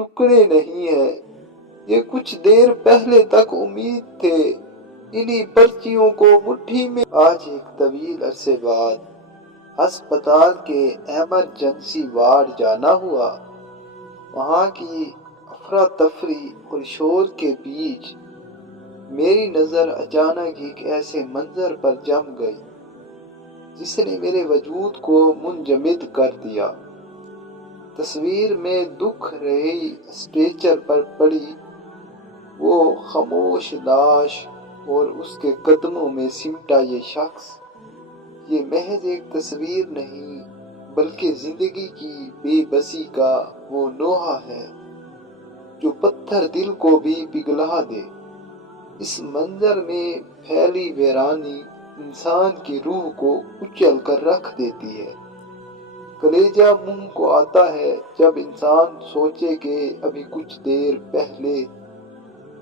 ٹکڑے نہیں ہیں، یہ کچھ دیر پہلے تک امید تھے۔ انہی پرچیوں کو مٹھی میں آج ایک طویل عرصے بعد ہسپتال کے ایمرجنسی وارڈ جانا ہوا۔ وہاں کی افراتفری اور شور کے بیچ میری نظر اچانک ایک ایسے منظر پر جم گئی جس نے میرے وجود کو منجمد کر دیا۔ تصویر میں دکھ رہی اسٹریچر پر پڑی وہ خاموش لاش اور اس کے قدموں میں سمٹا یہ شخص، یہ محض ایک تصویر نہیں بلکہ زندگی کی بے بسی کا وہ نوحہ ہے جو پتھر دل کو بھی پگھلا دے۔ اس منظر میں پھیلی ویرانی انسان کی روح کو کچل کر رکھ دیتی ہے۔ کلیجہ منہ کو آتا ہے جب انسان سوچے کہ ابھی کچھ دیر پہلے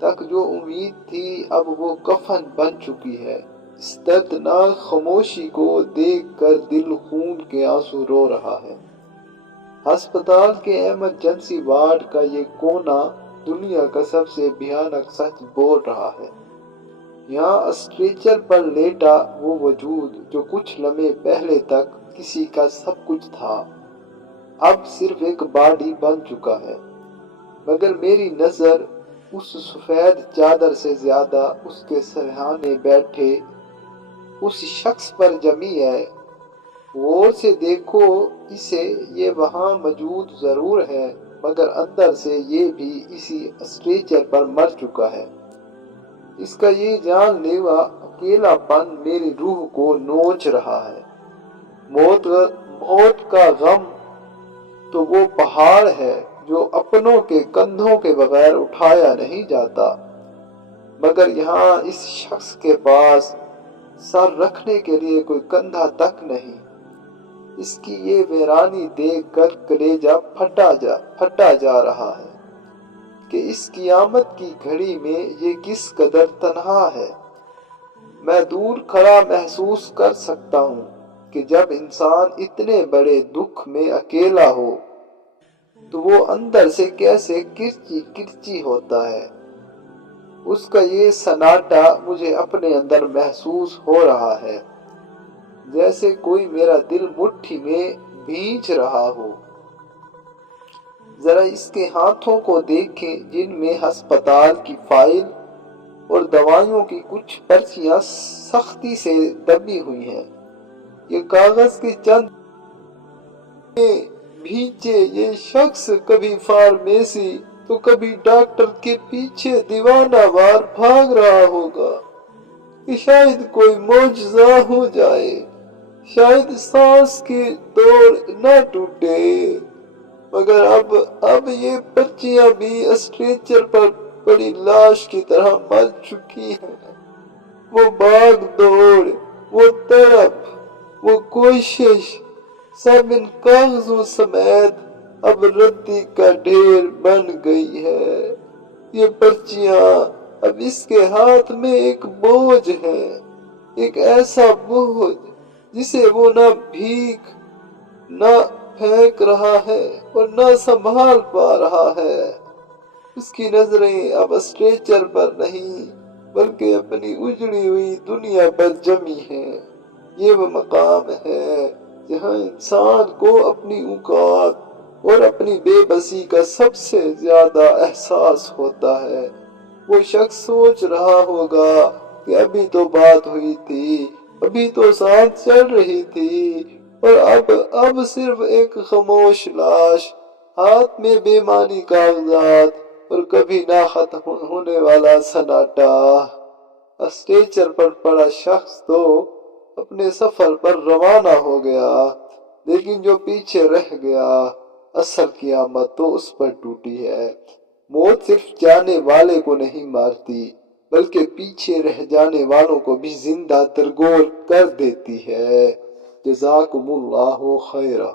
تک جو امید تھی اب وہ کفن بن چکی ہے۔ اس دردناک خاموشی کو دیکھ کر دل خون کے آنسو رو رہا ہے۔ ہسپتال کے ایمرجنسی وارڈ کا یہ کونا دنیا کا سب سے بھیانک سچ بول رہا ہے۔ یہاں اسٹریچر پر لیٹا وہ وجود جو کچھ لمحے پہلے تک کسی کا سب کچھ تھا، اب صرف ایک باڈی بن چکا ہے۔ مگر میری نظر اس سفید چادر سے زیادہ اس کے سرہانے بیٹھے اس شخص پر جمی ہے۔ غور سے دیکھو اسے، یہ وہاں موجود ضرور ہے مگر اندر سے یہ بھی اسی اسٹریچر پر مر چکا ہے۔ اس کا یہ جان لیوا اکیلا پن میری روح کو نوچ رہا ہے۔ موت کا غم تو وہ پہاڑ ہے جو اپنوں کے کندھوں کے بغیر اٹھایا نہیں جاتا، مگر یہاں اس شخص کے پاس سر رکھنے کے لیے کوئی کندھا تک نہیں۔ اس کی یہ ویرانی دیکھ کر کلیجہ پھٹا جا رہا ہے کہ اس قیامت کی گھڑی میں یہ کس قدر تنہا ہے۔ میں دور کھڑا محسوس کر سکتا ہوں کہ جب انسان اتنے بڑے دکھ میں اکیلا ہو تو وہ اندر سے کیسے کرچی ہوتا ہے۔ اس کا یہ سناٹا مجھے اپنے اندر محسوس ہو رہا ہے، جیسے کوئی میرا دل مٹھی میں بھینچ رہا ہو۔ ذرا اس کے ہاتھوں کو دیکھیں جن میں ہسپتال کی فائل اور دوائیوں کی کچھ پرچیاں سختی سے دبی ہوئی ہیں۔ یہ کاغذ کے چند بھیجے یہ شخص کبھی فارمیسی تو کبھی ڈاکٹر کے پیچھے دیوانہ وار بھاگ رہا ہوگا کہ شاید کوئی معجزہ ہو جائے، شاید سانس کی دوڑ نہ ٹوٹے۔ مگر اب یہ پرچیاں بھی اسٹریچر پر پڑی لاش کی طرح مر چکی ہیں۔ وہ بھاگ دوڑ، وہ تڑپ، وہ کوشش سب ان کاغذوں سمیت اب ردی کا ڈھیر بن گئی ہے۔ یہ پرچیاں اب اس کے ہاتھ میں ایک بوجھ ہے، ایک ایسا بوجھ جسے وہ نہ بھیک نہ پھینک رہا ہے اور نہ سنبھال پا رہا ہے۔ اس کی نظریں اب اسٹریچر پر نہیں بلکہ اپنی اجڑی ہوئی دنیا پر جمی ہیں۔ یہ وہ مقام ہے جہاں انسان کو اپنی اوقات اور اپنی بے بسی کا سب سے زیادہ احساس ہوتا ہے۔ وہ شخص سوچ رہا ہوگا کہ ابھی تو بات ہوئی تھی، ابھی تو سانس چل رہی تھی، اور اب صرف ایک خاموش لاش، ہاتھ میں بے معنی کاغذات اور کبھی نہ ختم ہونے والا سناٹا۔ اسٹریچر پر پڑا شخص تو اپنے سفر پر روانہ ہو گیا، لیکن جو پیچھے رہ گیا، اصل قیامت تو اس پر ٹوٹی ہے۔ موت صرف جانے والے کو نہیں مارتی بلکہ پیچھے رہ جانے والوں کو بھی زندہ درگور کر دیتی ہے۔ جزاکم اللہ خیرہ۔